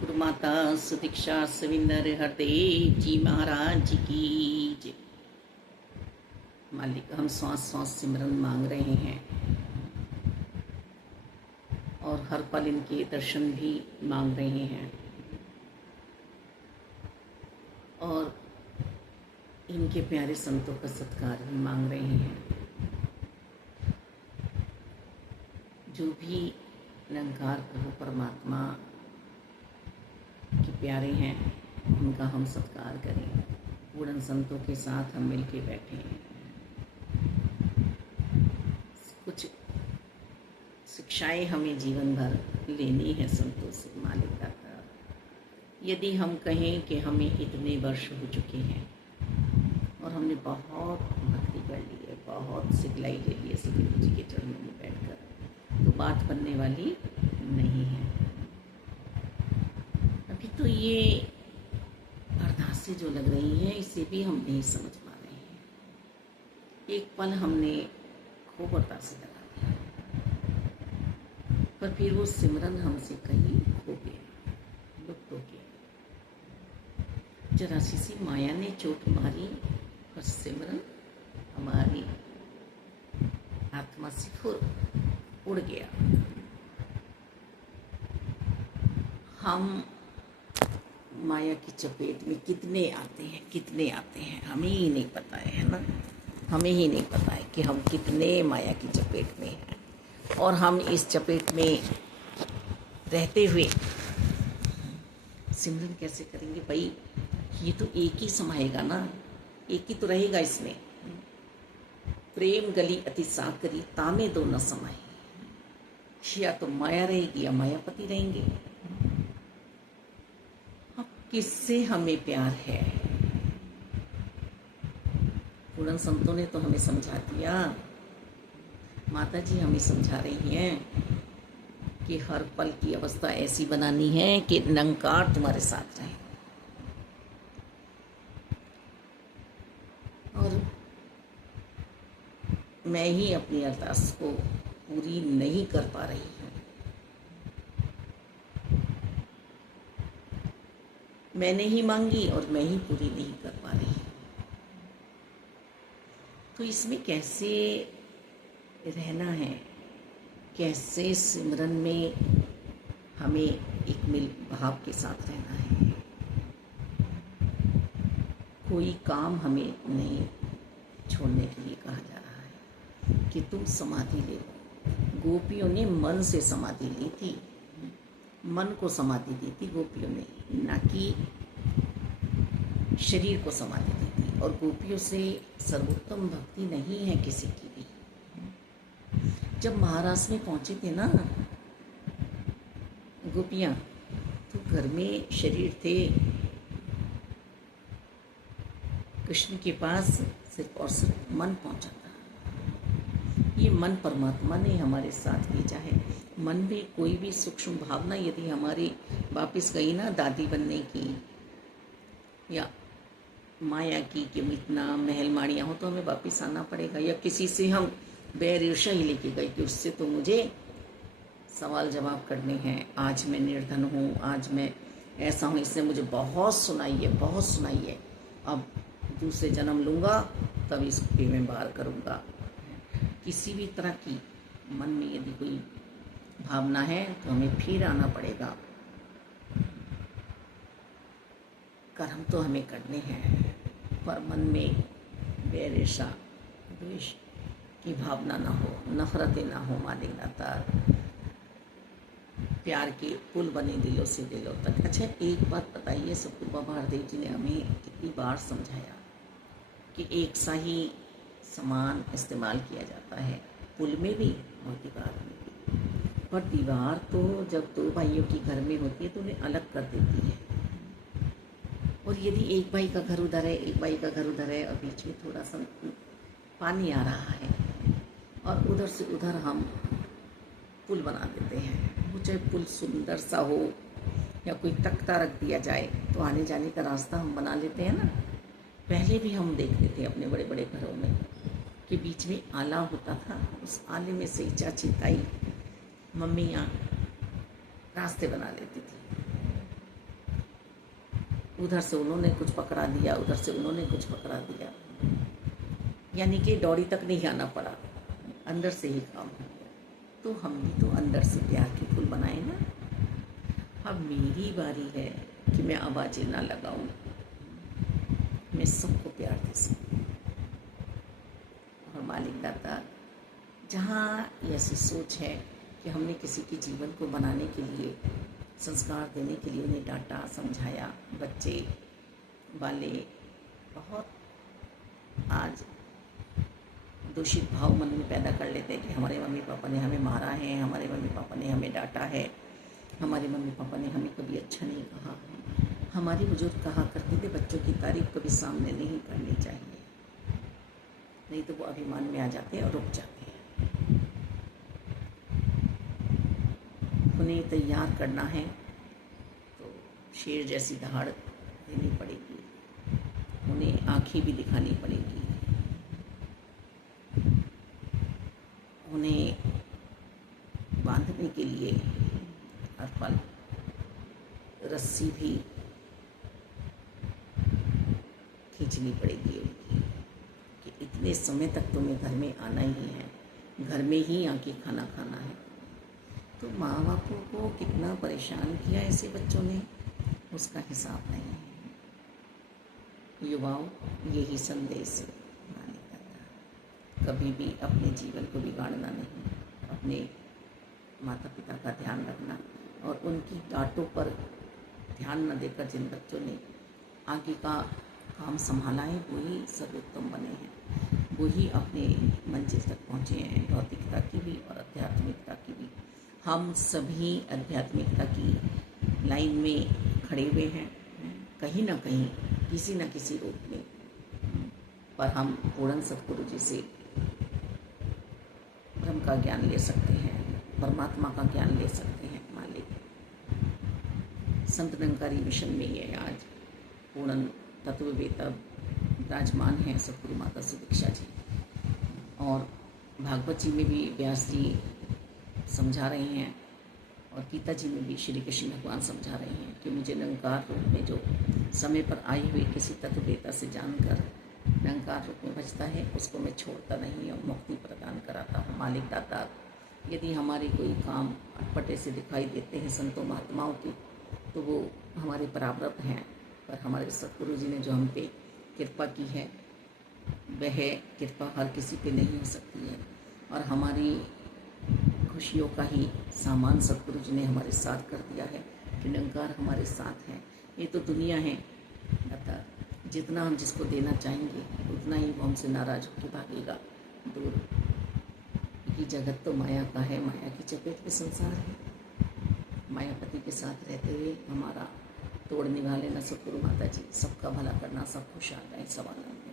गुरु माता सुदीक्षा सविंदर हरदेव जी महाराज की जय। मालिक, हम श्वास श्वास सिमरन मांग रहे हैं और हर पल इनके दर्शन भी मांग रहे हैं और इनके प्यारे संतों का सत्कार भी मांग रहे हैं। जो भी निरंकार प्रभु परमात्मा के प्यारे हैं उनका हम सत्कार करें। पूर्ण संतों के साथ हम मिलके बैठे हैं। कुछ शिक्षाएं हमें जीवन भर लेनी है संतों से। मालिक दाता, यदि हम कहें कि हमें इतने वर्ष हो चुके हैं और हमने बहुत भक्ति कर ली है, बहुत सिखलाई ले ली है सतगुरु जी के चरणों में बैठकर, तो बात बनने वाली नहीं है। अभी तो ये अरदासें जो लग रही हैं इसे भी हम नहीं समझ पा रहे हैं। एक पल हमने खूब अरदासें लगा दिया, पर फिर वो सिमरन हमसे कहीं खो गया, लुप्त हो गया। जरा सी माया ने चोट मारी और सिमरन हमारी आत्मा से उड़ गया। हम माया की चपेट में कितने आते हैं हमें ही नहीं पता है ना। हमें ही नहीं पता है कि हम कितने माया की चपेट में हैं और हम इस चपेट में रहते हुए सिमरन कैसे करेंगे भाई। ये तो एक ही समाएगा ना, एक ही तो रहेगा इसमें। प्रेम गली अति साकरी तामे दो न समाए, या तो माया रहेगी या मायापति रहेंगे। अब किससे हमें प्यार है? पूर्ण संतों ने तो हमें समझा दिया, माता जी हमें समझा रही हैं कि हर पल की अवस्था ऐसी बनानी है कि निरंकार तुम्हारे साथ रहे। और मैं ही अपनी अरदास को पूरी नहीं कर पा रही हूँ। मैंने ही मांगी और मैं ही पूरी नहीं कर पा रही हूँ। तो इसमें कैसे रहना है, कैसे सिमरन में हमें एक मिल भाव के साथ रहना है। कोई काम हमें नहीं छोड़ने के लिए कहा जा रहा है कि तुम समाधि ले लो। गोपियों ने मन से समाधि ली थी, मन को समाधि दी थी गोपियों ने, ना कि शरीर को समाधि दी थी। और गोपियों से सर्वोत्तम भक्ति नहीं है किसी की भी। जब महाराष्ट्र में पहुंचे थे ना गोपियां, तो घर में शरीर थे, कृष्ण के पास सिर्फ और सिर्फ मन पहुंचा था। ये मन परमात्मा ने हमारे साथ भेजा है। मन में कोई भी सूक्ष्म भावना यदि हमारी वापिस गई ना दादी बनने की या माया की कि इतना महल माड़ियाँ हो, तो हमें वापिस आना पड़ेगा। या किसी से हम बैर ईर्ष्या ही लेके गए कि उससे तो मुझे सवाल जवाब करने हैं, आज मैं निर्धन हूँ, आज मैं ऐसा हूँ, इसने मुझे बहुत सुनाई है, अब दूसरे जन्म लूँगा तब इसको मैं बाहर करूँगा। किसी भी तरह की मन में यदि कोई भावना है तो हमें फिर आना पड़ेगा। कर्म तो हमें करने हैं, पर मन में बैर ईर्ष्या द्वेष की भावना ना हो, नफरतें ना हो। मालिक दाता, प्यार के पुल बने दिलों से दिलों तक। अच्छा, एक बात बताइए, सतगुरु बाबा हरदेव जी ने हमें कितनी बार समझाया कि एक सा ही सामान इस्तेमाल किया जाता है, पुल में भी और दीवार में भी। पर दीवार तो जब दो भाइयों की घर में होती है तो उन्हें अलग कर देती है। और यदि एक भाई का घर उधर है, एक भाई का घर उधर है और बीच में थोड़ा सा पानी आ रहा है और उधर से उधर हम पुल बना देते हैं, वो चाहे पुल सुंदर सा हो या कोई तख्ता रख दिया जाए तो आने जाने का रास्ता हम बना लेते हैं ना। पहले भी हम देखते थे अपने बड़े बड़े घरों में कि बीच में आला होता था, उस आले में से चाची ताई मम्मियाँ रास्ते बना लेती थी। उधर से उन्होंने कुछ पकड़ा दिया, उधर से उन्होंने कुछ पकड़ा दिया, यानी कि डॉरी तक नहीं आना पड़ा, अंदर से ही काम हो गया। तो हम भी तो अंदर से प्यार के फूल बनाए ना। अब मेरी बारी है कि मैं आवाज़ें ना लगाऊं, मैं सबको प्यार दे सकूं। और मालिक दाता, जहाँ ऐसी सोच है कि हमने किसी के जीवन को बनाने के लिए, संस्कार देने के लिए उन्हें डांटा, समझाया, बच्चे वाले बहुत आज दूषित भाव मन में पैदा कर लेते हैं कि हमारे मम्मी पापा ने हमें मारा है, हमारे मम्मी पापा ने हमें डांटा है, हमारे मम्मी पापा ने हमें कभी अच्छा नहीं कहा है। हमारे बुजुर्ग कहा करते थे बच्चों की तारीफ कभी सामने नहीं करनी चाहिए, नहीं तो वो अभिमान में आ जाते हैं और रुक जाते हैं। उन्हें तैयार करना है तो शेर जैसी दहाड़ देनी पड़ेगी, उन्हें आँखें भी दिखानी पड़ेगी, उन्हें बांधने के लिए हर पल रस्सी भी खींचनी पड़ेगी उनकी कि इतने समय तक तुम्हें घर में आना ही है, घर में ही आके खाना खाना है। तो माँ बापों को कितना परेशान किया ऐसे बच्चों ने, उसका हिसाब नहीं है। युवाओं, यही संदेश मानेगा था, कभी भी अपने जीवन को बिगाड़ना नहीं, अपने माता पिता का ध्यान रखना और उनकी डांटों पर ध्यान न देकर जिन बच्चों ने आगे का काम संभाला है वही सर्वोत्तम बने हैं, वही अपने मंजिल तक पहुँचे हैं, भौतिकता की भी और आध्यात्मिकता की भी। हम सभी आध्यात्मिकता की लाइन में खड़े हुए हैं, कहीं ना कहीं किसी न किसी रूप में, पर हम पूर्ण सतगुरु जी से ब्रह्म का ज्ञान ले सकते हैं, परमात्मा का ज्ञान ले सकते हैं। मालिक, संत निरंकारी मिशन में ये आज पूर्ण तत्ववेता विराजमान हैं सतगुरु माता सुदीक्षा जी, और भागवत जी में भी व्यास जी समझा रहे हैं और गीता जी में भी श्री कृष्ण भगवान समझा रहे हैं कि मुझे निरंकार रूप में जो समय पर आई हुई किसी तत्ववेता से जानकर निरंकार रूप में बचता है उसको मैं छोड़ता नहीं और मुक्ति प्रदान कराता हूँ। मालिक दाता, यदि हमारे कोई काम अटपटे से दिखाई देते हैं संतों महात्माओं के, तो वो हमारे प्रारब्ध हैं, पर हमारे सतगुरु जी ने जो हम पे कृपा की है वह कृपा हर किसी पे नहीं हो सकती है, और हमारी खुशियों का ही सामान सतगुरु जी ने हमारे साथ कर दिया है कि निरंकार हमारे साथ है। ये तो दुनिया है दाता, जितना हम जिसको देना चाहेंगे उतना ही वो हमसे नाराज होकर भागेगा दूर, क्योंकि जगत तो माया का है, माया की चपेट में संसार है। मायापति के साथ रहते हुए हमारा तोड़ निभा लेना सतगुरु माता जी, सबका भला करना, सब खुश आ जाए, सब आनंद।